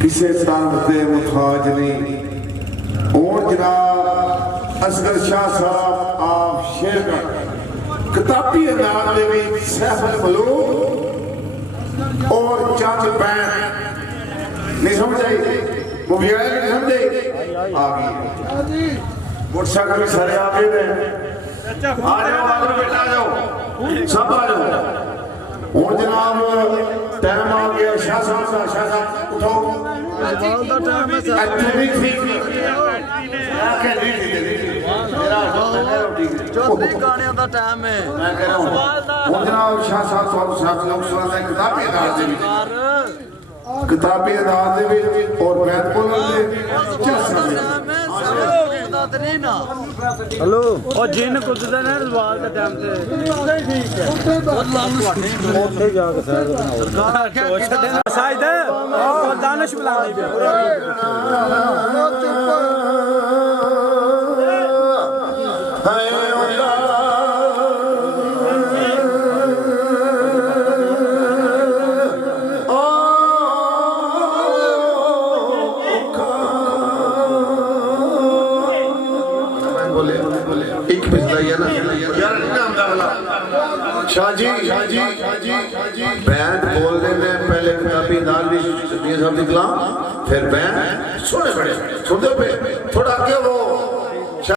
किसे दे मुताज नहीं और जनाब असगर शाह साहब आप शेर किताबी अंदाज दे विच सैफुल मलूक और चंद बैन नहीं समझ आई मुबिया नहीं समझे आ गई मोटरसाइकिल भी सारे आ गए ने आ जाओ बेटा आ जाओ सब आ जाओ और जनाब टाइम आ गया शाह साहब उठो चौधरी गाने का टाइम है किताबी अदालत और बैत हेलो और जिन कुददा ने सवाल का टाइम ते ठीक है ओथे जाके सरकार साइड और दानिश बुलानी पे बैंड बोलने में पहले किताबी दाल भी साहब निकला फिर बैंड सुने बड़े सुनते पे थोड़ा आगे वो